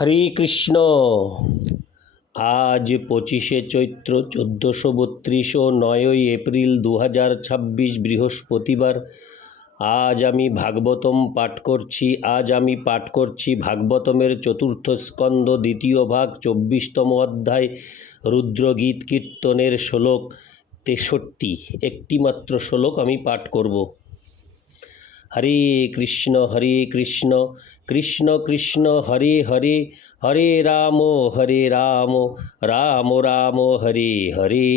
হরে কৃষ্ণ। আজ 25শে চৈত্র 1432 ও 9ই এপ্রিল 2026 বৃহস্পতিবার। আজ আমি পাঠ করছি ভাগবতমের চতুর্থ স্কন্ধ দ্বিতীয় ভাগ 24তম অধ্যায় রুদ্রগীত কীর্তনের শ্লোক 63। একটি মাত্র শ্লোক আমি পাঠ করব। হরে কৃষ্ণ কৃষ্ণ কৃষ্ণ হরে হরে, হরে রাম রাম রাম হরে হরে।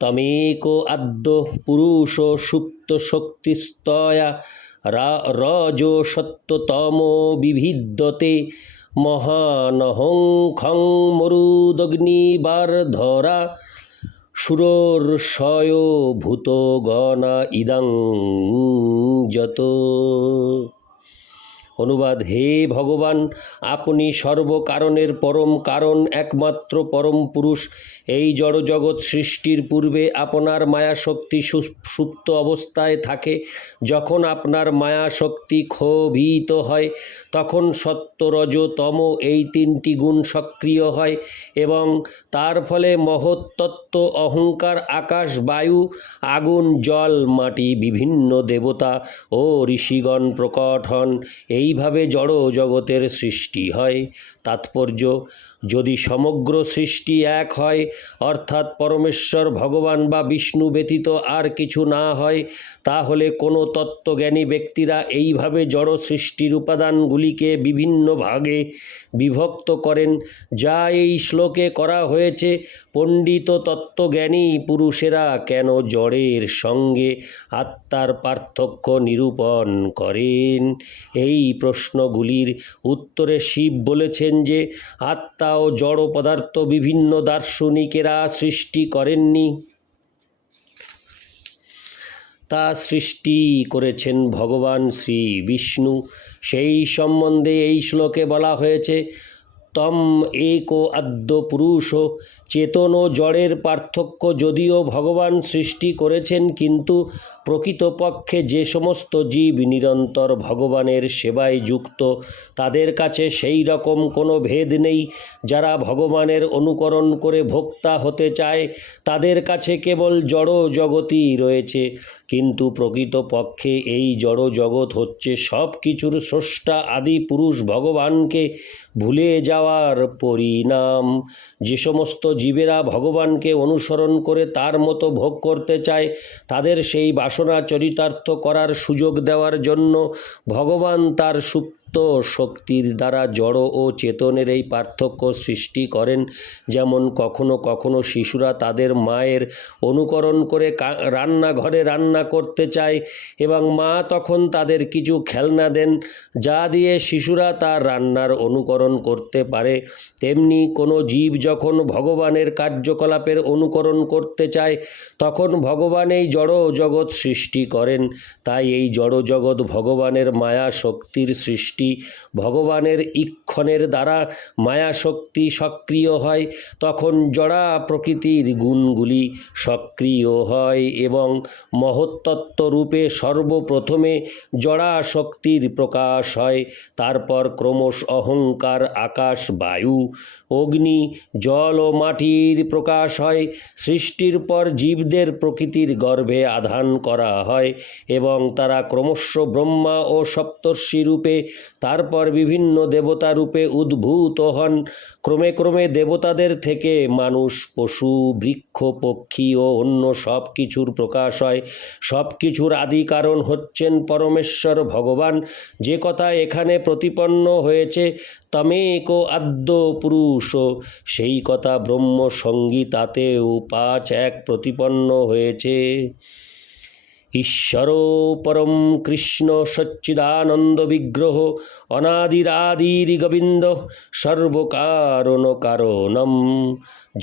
তমেক আদ্য পুরুষ সুপ্ত শক্তিস্তয়া রজো সত্যতমো বিভিদ্যতে মহানহং খং মরুদগ্নিবারধরা সুরর্ষয় ভূতগণা ইদং যত। অনুবাদ: হে ভগবান, আপনি সর্বকারণের পরম কারণ, একমাত্র পরম পুরুষ। এই জড়জগৎ সৃষ্টির পূর্বে আপনার মায়াশক্তি সুপ্ত অবস্থায় থাকে। যখন আপনার মায়াশক্তি ক্ষোভিত হয় তখন সত্য, রজ, তম এই তিনটি গুণ সক্রিয় হয় এবং তার ফলে মহত্তত্ত্ব, অহংকার, আকাশ, বায়ু, আগুন, জল, মাটি, বিভিন্ন দেবতা ও ঋষিগণ প্রকট হন। এইভাবে জড় জগতের সৃষ্টি হয়। তাৎপর্য: যদি সমগ্র সৃষ্টি এক হয়, অর্থাৎ পরমেশ্বর ভগবান বা বিষ্ণু ব্যতীত আর কিছু না হয়, তাহলে কোনো তত্ত্বজ্ঞানী ব্যক্তিরা এইভাবে জড় সৃষ্টির উপাদানগুলিকে বিভিন্ন ভাগে বিভক্ত করেন, যা এই শ্লোকে করা হয়েছে। পণ্ডিত তত্ত্বজ্ঞানী পুরুষেরা কেন জড়ের সঙ্গে আত্মার পার্থক্য নিরূপণ করেন? এই প্রশ্নগুলির উত্তরে শিব বলেছেন যে আত্মা ও জড় পদার্থ বিভিন্ন দার্শনিকেরা সৃষ্টি করেননি, তা সৃষ্টি করেছেন ভগবান শ্রী বিষ্ণু। সেই সম্বন্ধে এই শ্লোকে বলা হয়েছে, তম একো আদ্য পুরুষ। চেতন ও জড়ের পার্থক্য যদিও ভগবান সৃষ্টি করেছেন, কিন্তু প্রকৃতপক্ষে যে সমস্ত জীব নিরন্তর ভগবানের সেবায় যুক্ত, তাদের কাছে সেই রকম কোনো ভেদ নেই। যারা ভগবানের অনুকরণ করে ভোক্তা হতে চায়, তাদের কাছে কেবল জড় জগতই রয়েছে। কিন্তু প্রকৃতপক্ষে এই জড় জগৎ হচ্ছে সব কিছুর স্রষ্টা আদি পুরুষ ভগবানকে ভুলে যাওয়ার পরিণাম। যে সমস্ত জীবেরা ভগবানকে অনুসরণ করে তার মতো ভোগ করতে চায়, তাদের সেই বাসনা চরিতার্থ করার সুযোগ দেওয়ার জন্য ভগবান তার সুপ্ত শক্তির দ্বারা জড় ও চেতনের এই পার্থক্য সৃষ্টি করেন। যেমন কখনো কখনো শিশুরা তাদের মায়ের অনুকরণ করে রান্নাঘরে রান্না করতে চায় এবং মা তখন তাদের কিছু খেলনা দেন, যা দিয়ে শিশুরা তার রান্নার অনুকরণ করতে পারে। তেমনি কোনো জীব যখন ভগবানের কার্যকলাপের অনুকরণ করতে চায়, তখন ভগবান এই জড় জগৎ সৃষ্টি করেন। তাই এই জড় জগৎ ভগবানের মায়া শক্তির সৃষ্টি। ভগবানের ইক্ষণের দ্বারা মায়া শক্তি সক্রিয় হয়, তখন জড়া প্রকৃতির গুণগুলি সক্রিয় হয় এবং মহত্তত্ত্ব রূপে সর্বপ্রথমে জড়া শক্তির প্রকাশ হয়। তারপর ক্রমশ অহংকার, আকাশ, বায়ু, অগ্নি, জল ও মাটির প্রকাশ হয়। সৃষ্টির পর জীবদের প্রকৃতির গর্ভে আধান করা হয় এবং তারা ক্রমশ ব্রহ্মা ও সপ্তর্ষি রূপে, তারপর বিভিন্ন দেবতা রূপে উদ্ভূত হন। ক্রমে ক্রমে দেবতাদের থেকে মানুষ, পশু, বৃক্ষ, পক্ষী ও অন্য সব কিছুর প্রকাশ হয়। সব কিছুর আদি কারণ হচ্ছেন পরমেশ্বর ভগবান। যে কথা এখানে প্রতিপন্ন হয়েছে, তমেক আদ্য পুরুষ, সেই কথা ব্রহ্ম সংগীতাতেও 5:1 প্রতিপন্ন হয়েছে। ঈশ্বর পরম কৃষ্ণ সচ্চিদানন্দ বিগ্রহ, অনাদিরাদির গোবিন্দ, সর্বকারণ কারণম।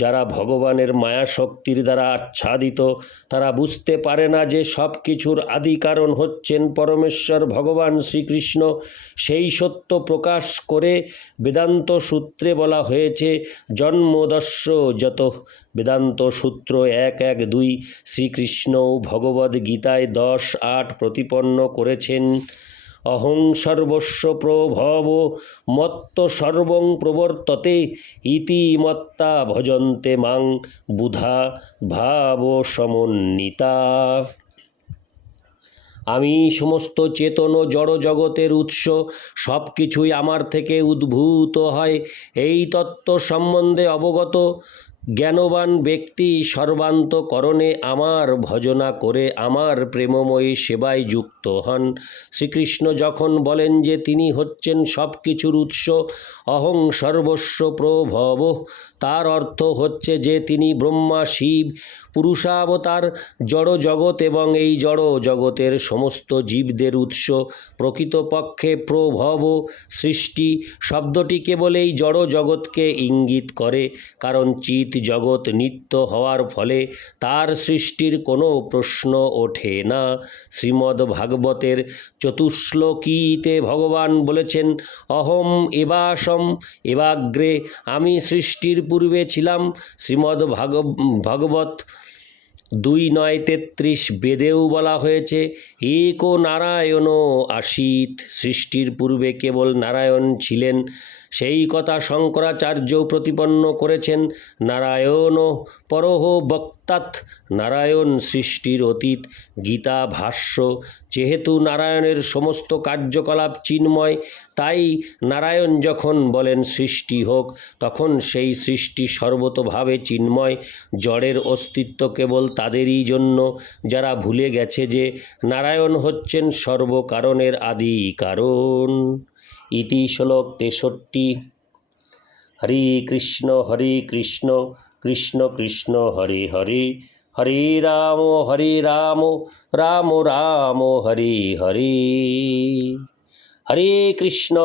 যারা ভগবানের মায়া শক্তির দ্বারা আচ্ছাদিত, তারা বুঝতে পারে না যে সব কিছুর আদি কারণ হচ্ছেন পরমেশ্বর ভগবান শ্রীকৃষ্ণ। সেই সত্য প্রকাশ করে বেদান্ত সূত্রে বলা হয়েছে, জন্মদস্য যত। বেদান্ত সূত্র 1.1.2। শ্রীকৃষ্ণ ভগবদ্গীতায় 10.8 প্রতিপন্ন করেছেন। অহং সর্বস্ব প্রভব মত্ত সর্বং প্রবর্ততে ইতি মত্তা ভজন্তে মাং বুধা ভাব সমন্বিতা। আমি সমস্ত চেতন ও জড় জগতের উৎস, সব কিছুই আমার থেকে উদ্ভূত হয়, এই তত্ত্ব সম্বন্ধে অবগত জ্ঞানবান ব্যক্তি সর্বান্তকরণে আমার ভজনা করে আমার প্রেমময়ী সেবায় যুক্ত হন। শ্রীকৃষ্ণ যখন বলেন যে তিনি হচ্ছেন সব কিছুর উৎস, অহং সর্বস্ব প্রভব, তার অর্থ হচ্ছে যে তিনি ব্রহ্মা, শিব, পুরুষাবতার, জড় জগৎ এবং এই জড় জগতের সমস্ত জীবদের উৎস। প্রকৃতপক্ষে প্রভব সৃষ্টি শব্দটি কেবল এই জড় জগৎকে ইঙ্গিত করে, কারণ চিৎ জগৎ নিত্য হওয়ার ফলে তার সৃষ্টির কোনো প্রশ্ন ওঠে না। শ্রীমদ্ ভাগবতের চতুশ্লোকীতে ভগবান বলেছেন, অহম এবাসম এবাগ্রে, আমি সৃষ্টির পূর্বে ছিলাম। শ্রীমদ্ ভাগবত 2:9-33 বেদেও বলা হয়েছে, একো নারায়ণ আসিত, সৃষ্টির পূর্বে কেবল নারায়ণ ছিলেন। সেই কথা শঙ্করাচার্যও প্রতিপন্ন করেছেন। নারায়ণ পরহ বক্তাৎ, নারায়ণ সৃষ্টির অতীত। গীতা ভাষ্য, যেহেতু নারায়ণের সমস্ত কার্যকলাপ চিন্ময়, তাই নারায়ণ যখন বলেন সৃষ্টি হোক, তখন সেই সৃষ্টি সর্বতোভাবে চিন্ময়। জড়ের অস্তিত্ব কেবল তাদেরই জন্য যারা ভুলে গেছে যে নারায়ণ হচ্ছেন সর্বকারণের আদি কারণ। ইতি শ্লোক 63। হরে কৃষ্ণ কৃষ্ণ কৃষ্ণ হরে হরে, হরে রাম রাম রাম হরে হরে। হরে কৃষ্ণ।